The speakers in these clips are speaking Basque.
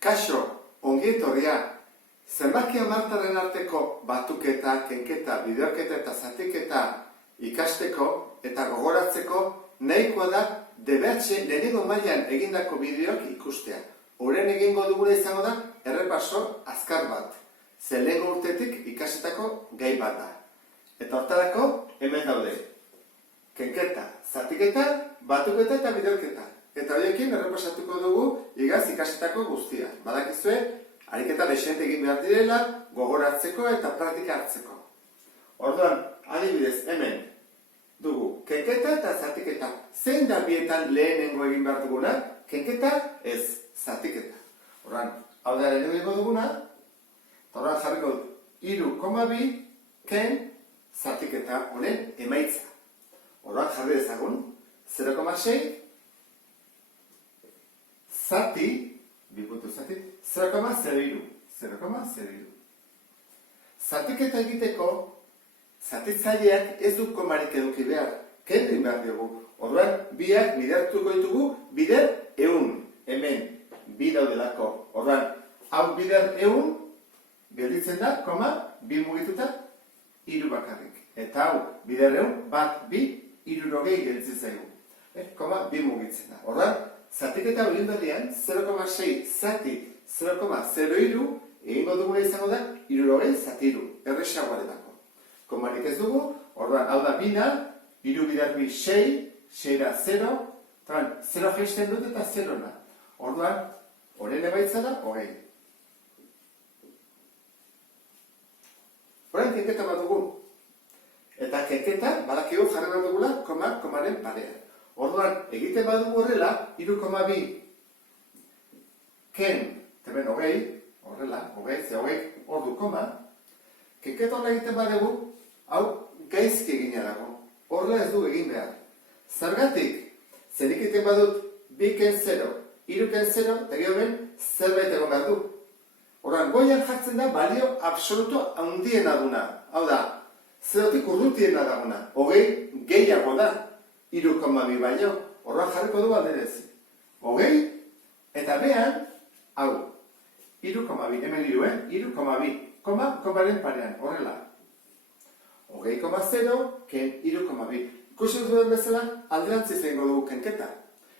Kaixo, ongi etorria. Zenbaki hamartaren arteko batuketa, kenketa, bideoketa eta zatiketa ikasteko eta gogoratzeko nahikoa da DBH lehenengo mailan egindako bideoak ikustea. Horren egingo duguna izango da errepaso azkar bat. Ze lehengo urtetik ikasetako gai bat da. Eta hortarako hemen daude. Kenketa, zatiketa, batuketa eta bideoketa. Eta horiekin errepasatuko dugu igaz ikasetako guztia. Badakizue, ariketa lexente egin behar direla, gogoratzeko eta praktika hartzeko. Orduan, adibidez, hemen dugu kenketa eta zatiketa. Zein da bietan lehenengo egin behar duguna? Kenketa ez, zatiketa. Orduan, hau da lehenengo egingo duguna, orduan jarriko 3,2 ken zatiketa honen emaitza. Orduan jarri dezagun 0,6 zati, 0,03. Zatiketa egiteko, zatitzaileak ez du komarik eduki behar, kendu behar dugu. Orduan, biak bidertuko ditugu, bider 100, hemen, bi daudelako. Orduan, hau bider 100, gelditzen da, koma, bi mugituta, 3 bakarrik. Eta hau, bider 100, bat, bi, 60 gelditzen zaigu. Koma, bi mugitzen da. Orduan, zatiketa egin berrian, 0,6 zati 0,03 egingo duguna izango da 60 zatiru, erresagoaretako. Komarik ez dugu, orduan, hau da bina, 3 bider bi 6, 6 da 0, 0 jaisten dut eta 0 na. Orduan, horren emaitza da, 20. Horren kenketa bat dugu. Eta kenketa, badakio jarri bat dugula, komaren parean. Orduan, egiten badugu horrela, 3,2 ken, hemen 20, horrela, 20, ze 20, ordu koma, kenketa horrela egiten badugu, hau gaizki egina dago. Horrela ez du egin behar. Zergatik, zer egiten badut 2 ken 0, 3 ken 0, eta gero ben, zerbait egon behar du. Orduan, goian jartzen da, balio absoluto handiena duna. Hau da, zerotik urrutiena daguna. 20 gehiago da. 3,2 baino, horran jarriko du alderez. 20, eta behan, hau, 3,2, hemen 3,2, komaren parean, horrela. 20,0, ken 3,2. Ikusten duen bezala, alderantzi zengo dugu kenketa.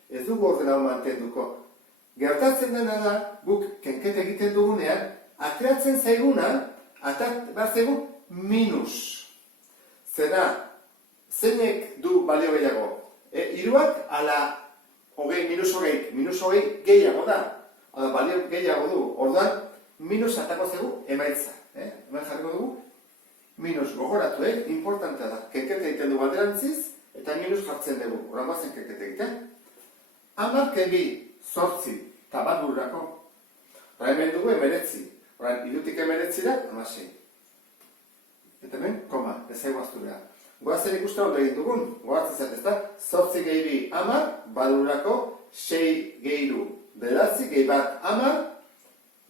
Ez dugu ordena mantenduko. Gertatzen dena da, guk kenketa egiten dugunean, ateratzen zaiguna, bat zaigu minus. Zera, zeinek du balio gehiago? Hiruak ala minus hogei gehiago da. Hau balio gehiago du. Orduan, minus atako zegu emaitza. Hemen jarriko dugu, minus gogoratu, importantea da. Kenketa egiten dugu alderantziz, eta minus jartzen dugu. Horren bazen kenketa egiten. 10 kenbi, 8, eta bat bururako. Horren hemen dugu 19. Horren, 3 19 da, 16. Eta hemen, koma, ez eguaztu behar. Goazen ikusten ondo egin dugun, goatzen ez da, 8 gehi bi 10, badurako 6 gehi du 9, gehi bat 10,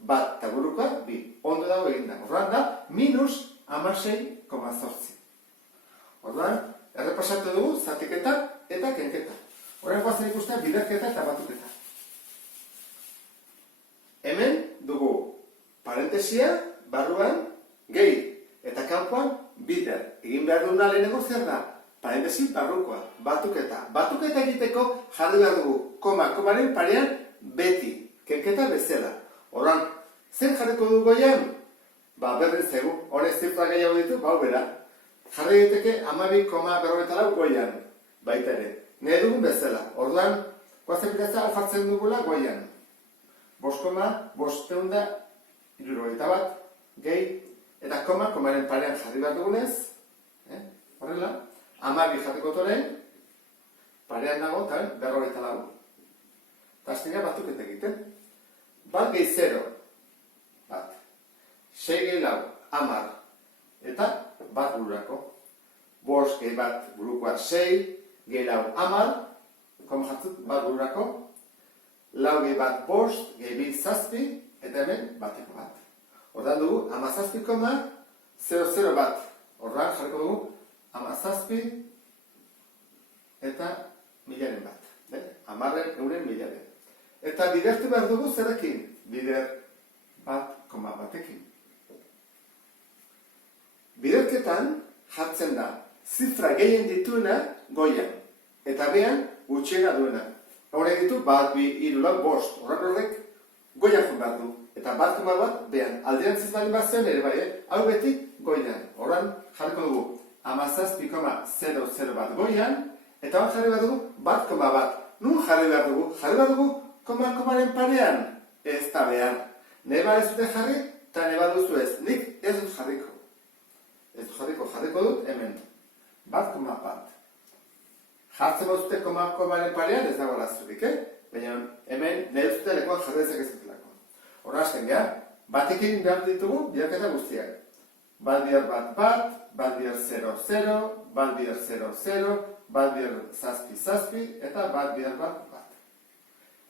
bat eta burukoa 2. Ondo dago egin da. Orduan da, minus 16,8. Orduan, errepasatu dugu zatiketa eta kenketa. Horren goazen ikusten biderketa eta batuketa. Hemen dugu parentesia, barruan, gehi, eta kanpoan, bider. Egin behar duguna lehenengo zer da? Parentesi barrukoa, batuketa. Batuketa egiteko jarri behar dugu, komaren parean beti. Kenketa bezala. Horran, zer jarriko dugu goian? Berdin zegu, horre zifra gehiago ditu, bera. Jarri egiteke 12,44 goian, baita ere. Nahi dugun bezala. Orduan, guazen bidezta hau jartzen dugula goian. 5,571 gehi, eta komaren parean jarri behar dugunez, horrela, 12 jarriko toren, parean dago, eta 44. Eta azkenean batuketa egiten. Bat gehi 0, bat. 6 gehi lau, 10, eta bat bururako. 5 gehi bat burukoa 6, gehi lau 10, koma jartzut, bat bururako. Lau gehi bat 5, gehi bi 7, eta hemen bateko bat. Hordan dugu, 17,00 bat. Hordan jarriko dugu, 17 eta milaren bat. 10 euren milaren. Eta bidertu behar dugu zerekin? Bider bat, koma batekin. Biderketan jartzen da zifra gehien dituena goian. Eta behan gutxiena duena. Horrek ditu bat, bi, hiru, lau, bost. Horrek goian joan behar du. Eta bat, koma bat, behan alderantziz bali bat zen ere bai, hau beti goian. Horren jarriko dugu 17,00 bat goian. Eta hor jarri behar dugu bat, koma bat. Nun jarri behar dugu? Jarri behar dugu komaren parean. Ez da behar. Nahi bat ez dute jarri, eta nahi bat duzu ez. Nik ez dut jarriko. Ez dut jarriko dut hemen. Bat, koma bat. Jartzen bat zute komaren parean, ez dago arazorik, Baina hemen nahi zute lekoan jarri ezak ez dutelako. Horra hasten geha, batekin behar ditugu biderketa guztiak. Bat bihar bat bat, bat bihar 0,0, bat bihar 0,0, bat bihar zazpi, eta bat bihar bat bat.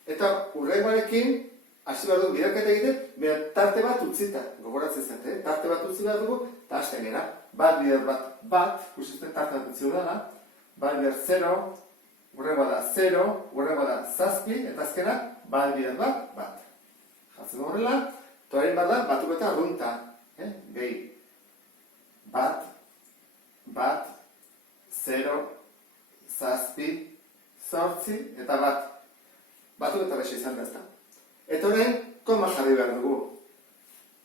Eta hurrengoarekin, hasi behar dugu biderketa egiten, behar tarte bat utzita, gogoratzen zate, tarte bat utzi behar dugu, eta hasten gera. Bat bihar bat bat, kusisten tarte bat utzi dudala, bat bihar 0, hurrengoa da 0, hurrengoa da zazpi, eta azkena, bat bihar bat bat. Jartzen horrela, toaren bat da, batuk eta arrunta, gehi. Bat, 0, zazpi, zortzi, eta bat. Batuk eta baixa izan da ezta. Eta horren, koma jarri behar dugu.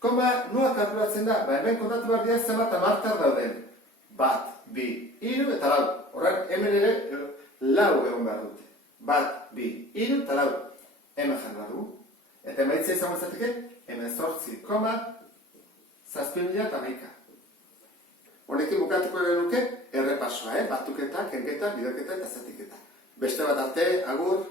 Koma nua kalkulatzen da, hemen kontatu behar dira zenbat amartar dauden. Bat, bi, hiru eta lau. Horren, hemen ere lau egon behar dute. Bat, bi, hiru eta lau. Hemen jarri behar dugu. Eta emaitzea izango izateke, hemen zortzi, koma, zazpi mila eta maika. Honekin bukatuko genuke errepasoa, batuketa, kenketa, biderketa eta zatiketa. Beste bat arte, agur.